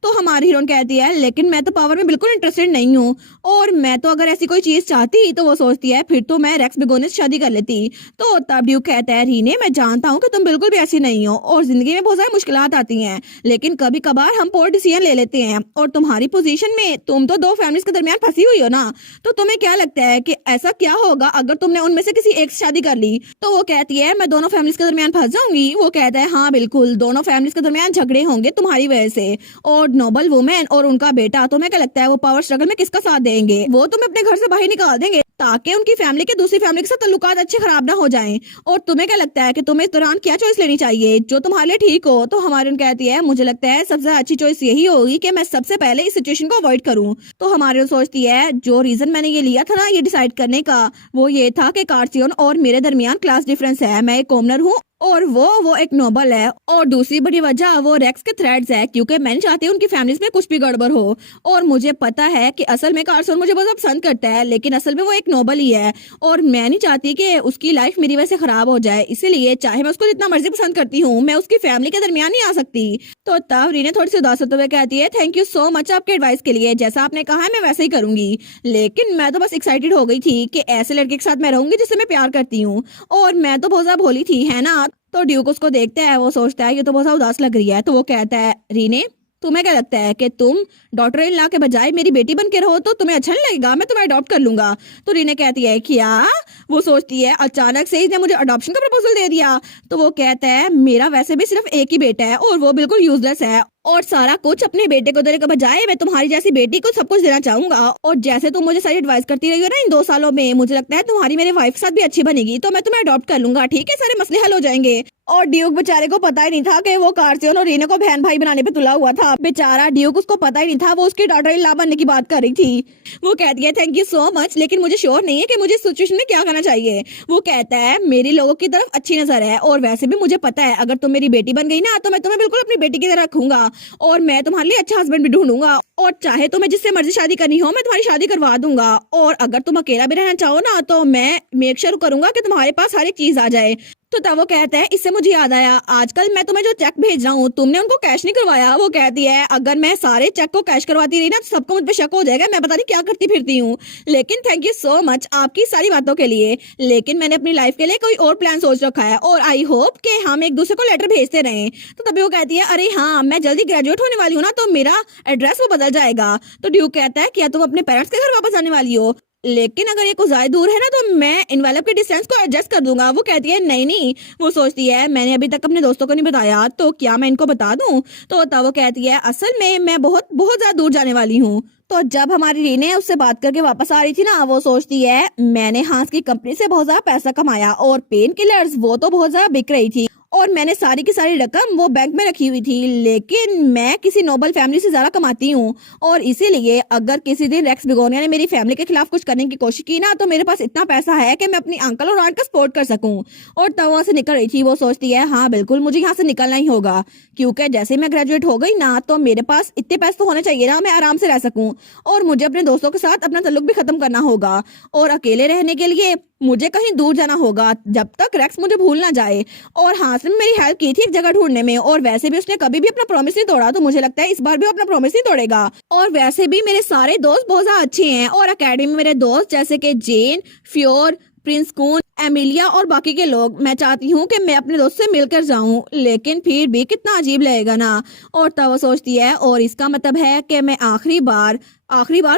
तो हमारी हीरोइन कहती है लेकिन मैं तो पावर में बिल्कुल इंटरेस्टेड नहीं हूँ, और मैं तो अगर ऐसी कोई चीज चाहती तो वो सोचती है फिर तो मैं रेक्स बेगोनिस से शादी कर लेती। तो तब ड्यूक कहता है रीने मैं जानता हूँ कि तुम बिल्कुल भी ऐसी नहीं हो और जिंदगी में बहुत सारी मुश्किलात आती हैं, लेकिन कभी कभार हम पोर डिसीजन ले लेते हैं, और तुम्हारी पोजीशन में तुम तो दो फैमिलीज के दरमियान फंसी हुई हो ना। तो तुम्हें क्या लगता है कि ऐसा क्या होगा अगर तुमने उनमें से किसी एक से शादी कर ली। तो वो कहती है मैं दोनों फैमिलीज के दरमियान फंस जाऊंगी। वो कहता है हाँ बिल्कुल दोनों फैमिलीज के दरमियान झगड़े होंगे तुम्हारी वजह से, और नोबल वुमेन और उनका बेटा तुम्हें क्या लगता है वो पावर स्ट्रगल में किसका साथ देंगे, वो तुम्हें अपने घर से बाहर निकाल देंगे ताकि उनकी फैमिली के दूसरी फैमिली के साथ ताल्लुकात अच्छे खराब ना हो जाएं। और तुम्हें क्या लगता है कि तुम्हें इस दौरान क्या चॉइस लेनी चाहिए जो तुम्हारे लिए ठीक हो। तो हमारी उन कहती है मुझे लगता है सबसे अच्छी चॉइस यही होगी कि मैं सबसे पहले इस सिचुएशन को अवॉइड करूं। तो हमारी सोचती है जो रीजन मैंने ये लिया था ना ये डिसाइड करने का वो ये था कि कार्सियन और मेरे दरमियान क्लास डिफरेंस है, मैं एक कॉमनर हूँ और वो एक नोबल है, और दूसरी बड़ी वजह वो रेक्स के थ्रेड्स है क्योंकि मैं नहीं चाहती उनकी फैमिलीज में कुछ भी गड़बड़ हो, और मुझे पता है कि असल में कार्सन मुझे बहुत पसंद करता है लेकिन असल में वो एक नोबल ही है, और मैं नहीं चाहती कि उसकी लाइफ मेरी वजह से खराब हो जाए, इसीलिए चाहे मैं उसको जितना मर्जी पसंद करती हूँ मैं उसकी फैमिली के दरमियान नहीं आ सकती। तो तब रीने थोड़ी सी उदास होते हुए कहती है थैंक यू सो मच आपके एडवाइस के लिए, जैसा आपने कहा है मैं वैसे ही करूंगी, लेकिन मैं तो बस एक्साइटेड हो गई थी कि ऐसे लड़के के साथ मैं रहूंगी जिससे मैं प्यार करती हूँ, और मैं तो बहुत ज्यादा भोली थी, है ना। तो ड्यूक उसको देखता है, वो सोचता है ये तो बहुत ज्यादा उदास लग रही है। तो वो कहता है रीने तुम्हें क्या लगता है कि तुम डॉटर इन लॉ के बजाय मेरी बेटी बन के रहो तो तुम्हें अच्छा नहीं लगेगा? मैं तुम्हें अडॉप्ट कर लूंगा। तो रीने कहती है क्या? वो सोचती है अचानक से इसने मुझे अडॉप्शन का प्रपोजल दे दिया। तो वो कहता है मेरा वैसे भी सिर्फ एक ही बेटा है और वो बिल्कुल यूजलेस है, और सारा कुछ अपने बेटे को देने के बजाय मैं तुम्हारी जैसी बेटी को सब कुछ देना चाहूंगा। और जैसे तुम मुझे सारी एडवाइस करती रही हो ना इन 2 सालों में, मुझे लगता है तुम्हारी मेरे वाइफ के साथ भी अच्छी बनेगी, तो मैं तुम्हें अडॉप्ट कर लूंगा। ठीक है, सारे मसले हल हो जाएंगे। और ड्यूक बेचारे को पता ही नहीं था कि वो कार्सियन और रीने को बहन भाई बनाने पे तुला हुआ था। बेचारा ड्यूक, उसको पता ही नहीं था वो उसकी डॉटर इन लॉ बनने की बात कर रही थी। वो कहती है थैंक यू सो मच, लेकिन मुझे श्योर नहीं है कि मुझे इस सिचुएशन में क्या करना चाहिए। वो कहता है मेरी लोगों की तरफ अच्छी नजर है, और वैसे भी मुझे पता है अगर तुम मेरी बेटी बन गई ना तो मैं तुम्हें बिल्कुल अपनी बेटी की तरह रखूंगा, और मैं तुम्हारे लिए अच्छा हस्बैंड भी ढूंढूंगा, और चाहे तुम्हें जिससे मर्जी शादी करनी हो मैं तुम्हारी शादी करवा दूंगा। और अगर तुम अकेला भी रहना चाहो ना तो मैं मेक श्योर करूंगा कि तुम्हारे पास हर एक चीज आ जाए। तो तब वो कहता है इससे मुझे याद आया, आजकल मैं तुम्हें जो चेक भेज रहा हूँ तुमने उनको कैश नहीं करवाया। वो कहती है अगर मैं सारे चेक को कैश करवाती रही ना तो सबको मुझ पे शक हो जाएगा, मैं पता नहीं क्या करती फिरती हूँ। लेकिन थैंक यू सो मच आपकी सारी बातों के लिए, लेकिन मैंने अपनी लाइफ के लिए कोई और प्लान सोच रखा है, और आई होप कि हम एक दूसरे को लेटर भेजते रहें। तो तभी वो कहती है अरे हाँ, मैं जल्दी ग्रेजुएट होने वाली हूँ ना, तो मेरा एड्रेस वो बदल जाएगा। तो ड्यूक कहता है क्या तुम अपने पेरेंट्स के घर वापस आने वाली हो? लेकिन अगर ये कुछ ज्यादा दूर है ना तो मैं इनवेलप के डिस्टेंस को एडजस्ट कर दूंगा। वो कहती है नहीं नहीं। वो सोचती है मैंने अभी तक अपने दोस्तों को नहीं बताया, तो क्या मैं इनको बता दूं? तो तब वो कहती है असल में मैं बहुत बहुत ज्यादा दूर जाने वाली हूँ। तो जब हमारी रीने उससे बात करके वापस आ रही थी ना, वो सोचती है मैंने हांस की कंपनी से बहुत ज्यादा पैसा कमाया, और पेन किलर्स वो तो बहुत ज्यादा बिक रही थी, और मैंने सारी की सारी रकम वो बैंक में रखी हुई थी, लेकिन मैं किसी नोबल फैमिली से ज्यादा कमाती हूँ, और इसीलिए अगर किसी दिन रेक्स बिगोनिया ने मेरी फैमिली के खिलाफ कुछ करने की कोशिश की ना तो मेरे पास इतना पैसा है कि मैं अपनी अंकल और आंट का सपोर्ट कर सकूं। और तब वहां से निकल रही थी। वो सोचती है हाँ बिल्कुल मुझे यहाँ से निकलना ही होगा, क्योंकि जैसे मैं ग्रेजुएट हो गई ना तो मेरे पास इतने पैसे तो होने चाहिए ना मैं आराम से रह सकूं, और मुझे अपने दोस्तों के साथ अपना ताल्लुक भी खत्म करना होगा, और अकेले रहने के लिए मुझे कहीं दूर जाना होगा जब तक रेक्स मुझे भूल ना जाए। और हाँ, उसने मेरी हेल्प की थी एक जगह ढूंढने में, और वैसे भी उसने कभी भी अपना प्रॉमिस नहीं तोड़ा, तो मुझे लगता है इस बार भी वो अपना प्रॉमिस नहीं तोड़ेगा। और वैसे भी मेरे सारे दोस्त बहुत ज्यादा अच्छे हैं, और अकेडमी में मेरे दोस्त जैसे कि जेन, फ्योर, प्रिंस कून, एमिलिया और बाकी के लोग, मैं चाहती हूँ कि मैं अपने दोस्त से मिलकर जाऊं, लेकिन फिर भी कितना अजीब लगेगा ना। और तब वो सोचती है और इसका मतलब है कि मैं आखिरी बार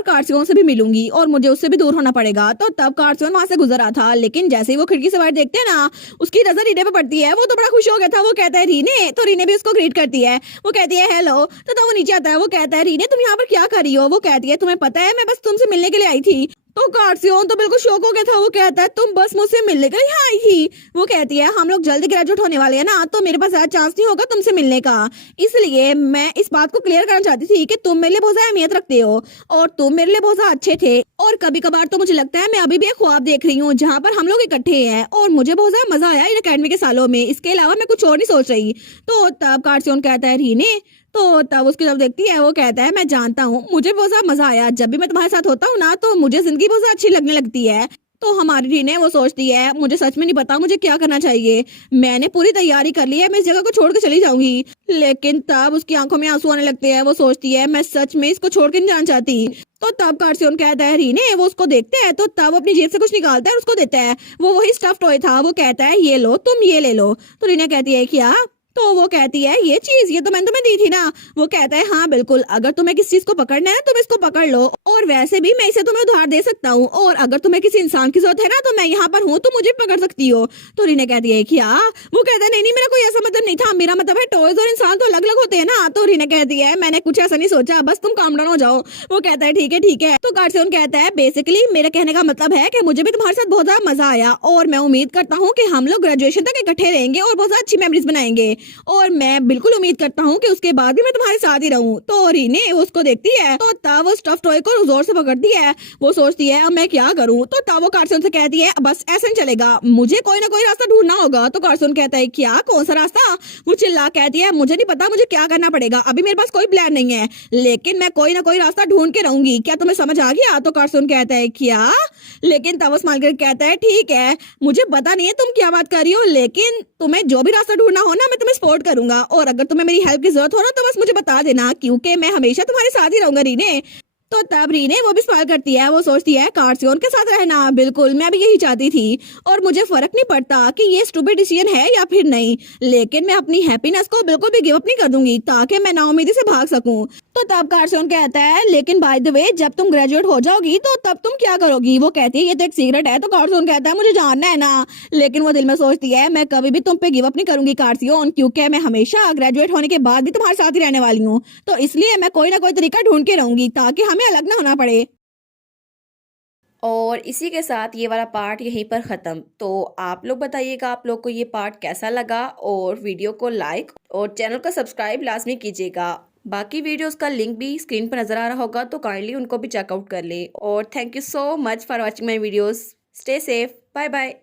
कार्सियोन से भी मिलूंगी, और मुझे उससे भी दूर होना पड़ेगा। तो तब कार्सियोन वहां से गुजर रहा था, लेकिन जैसे ही वो खिड़की से बाहर देखते हैं ना उसकी नजर रीने पे पड़ती है। वो तो बड़ा खुश हो गया था। वो कहता है रीने, तो रीने भी उसको ग्रीट करती है। वो कहती है हेलो। तो वो नीचे आता है। वो कहता है रीने तुम यहाँ पर क्या कर रही हो? वो कहती है तुम्हें पता है मैं बस तुमसे मिलने के लिए आई थी। तो कार्सियोन तो बिल्कुल शौक हो गया था। वो कहता है तुम बस मुझसे मिलने के लिए यहाँ आई थी? वो कहती है हम लोग जल्दी ग्रेजुएट होने वाले हैं ना, तो मेरे पास ज्यादा चांस नहीं होगा तुमसे मिलने का, इसलिए मैं इस बात को क्लियर करना चाहती थी कि तुम मेरे लिए बहुत ज्यादा अहमियत रखते हो, और तुम मेरे लिए बहुत ज्यादा अच्छे थे, और कभी कभार तो मुझे लगता है मैं अभी भी एक ख्वाब देख रही हूँ जहाँ पर हम लोग इकट्ठे हैं, और मुझे बहुत ज्यादा मजा आया इन अकेडमी के सालों में। इसके अलावा मैं कुछ और नहीं सोच रही। तो तब कार्सियोन कहता है रीने, तो तब उसकी तरफ देखती है। वो कहता है मैं जानता हूँ मुझे बहुत ज्यादा मजा आया, जब भी मैं तुम्हारे साथ होता हूँ ना तो मुझे जिंदगी बहुत ज्यादा अच्छी लगने लगती है। तो हमारी रीने वो सोचती है मुझे सच में नहीं पता मुझे क्या करना चाहिए, मैंने पूरी तैयारी कर ली है, मैं इस जगह को छोड़ के चली जाऊंगी। लेकिन तब उसकी आंखों में आंसू आने लगते हैं। वो सोचती है मैं सच में इसको छोड़ के नहीं जाना चाहती। तो तब कार्सियोन कहता है रीने, वो उसको देखते हैं तो तब अपनी जेब से कुछ निकालता है और उसको देता है। वो वही स्टफ टॉय था। वो कहता है ये लो, तुम ये ले लो। तो रीने कहती है क्या? तो वो कहती है ये चीज, ये तो मैंने तुम्हें दी थी ना। वो कहता है हाँ बिल्कुल, अगर तुम्हें किसी चीज को पकड़ना है तुम इसको पकड़ लो, और वैसे भी मैं इसे तुम्हें उधार दे सकता हूँ, और अगर तुम्हें किसी इंसान की जरूरत है ना तो मैं यहाँ पर हूँ, तो मुझे पकड़ सकती हो। तो रीने कहती है क्या? वो कहता है नहीं नहीं, मेरा कोई ऐसा मतलब नहीं था, मेरा मतलब है टॉयज और इंसान तो अलग अलग होते हैं ना। तो रीने कहती है मैंने कुछ ऐसा नहीं सोचा, बस तुम काम डाउन हो जाओ। वो कहता है ठीक है ठीक है। तो कार्सियोन कहता है बेसिकली मेरे कहने का मतलब है कि मुझे भी तुम्हारे साथ बहुत ज्यादा मजा आया, और मैं उम्मीद करता हूँ कि हम लोग ग्रेजुएशन तक इकट्ठे रहेंगे और बहुत अच्छी मेमोरीज बनाएंगे, और मैं बिल्कुल उम्मीद करता हूँ कि उसके बाद भी मैं तुम्हारे साथ ही रहूं। तो रीने उसको देखती है तो तब वो स्टफ टॉय को जोर से पकड़ती है। वो सोचती है अब मैं क्या करूं? तो तब वो कार्सियोन से कहती है बस ऐसे नहीं चलेगा, मुझे कोई ना कोई रास्ता ढूंढना होगा। तो कार्सियोन कहता है क्या, कौन सा रास्ता? वो चिल्ला कहती है मुझे नहीं पता मुझे क्या करना पड़ेगा, अभी मेरे पास कोई प्लान नहीं है, लेकिन मैं कोई ना कोई रास्ता ढूंढ के रहूंगी, क्या तुम्हें समझ आ गया? तो कार्सियोन कहता है क्या? लेकिन तब वो स्माइल करके कहता है ठीक है, मुझे पता नहीं है तुम क्या बात कर रही हो, लेकिन तुम्हें जो भी रास्ता ढूंढना हो ना मैं तुम्हें सपोर्ट करूंगा, और अगर तुम्हें मेरी हेल्प की जरूरत हो ना तो बस मुझे बता देना, क्योंकि मैं हमेशा तुम्हारे साथ ही रहूंगा रीने। तो तब रीने वो भी स्माइल करती है, वो सोचती है कार्सियोन के साथ रहना, बिल्कुल मैं भी यही चाहती थी और मुझे फर्क नहीं पड़ता कि ये स्टूपिड डिसीजन है या फिर नहीं, लेकिन मैं अपनी हैप्पीनेस को बिल्कुल भी गिव अप नहीं कर दूंगी ताकि मैं नाउमीदी से भाग सकूं। तो तब कार्सियोन कहता है लेकिन बाय द वे जब तुम ग्रेजुएट हो जाओगी तो तब तुम क्या करोगी? वो कहती है ये तो एक सीक्रेट है। तो कार्सियोन कहता है मुझे जानना है ना, लेकिन वो दिल में सोचती है मैं कभी भी तुम पे गिव अप नहीं करूंगी कार्सियोन, क्योंकि मैं हमेशा ग्रेजुएट होने के बाद भी तुम्हारे साथ ही रहने वाली हूँ, तो इसलिए मैं कोई ना कोई तरीका ढूंढ के रहूंगी ताकि हमें अलग ना होना पड़े। और इसी के साथ ये वाला पार्ट यहीं पर ख़त्म। तो आप लोग बताइएगा आप लोग को ये पार्ट कैसा लगा, और वीडियो को लाइक और चैनल को सब्सक्राइब लाजमी कीजिएगा। बाकी वीडियोस का लिंक भी स्क्रीन पर नज़र आ रहा होगा, तो काइंडली उनको भी चेकआउट कर ले। और thank you so much for watching my videos. Stay safe, bye bye.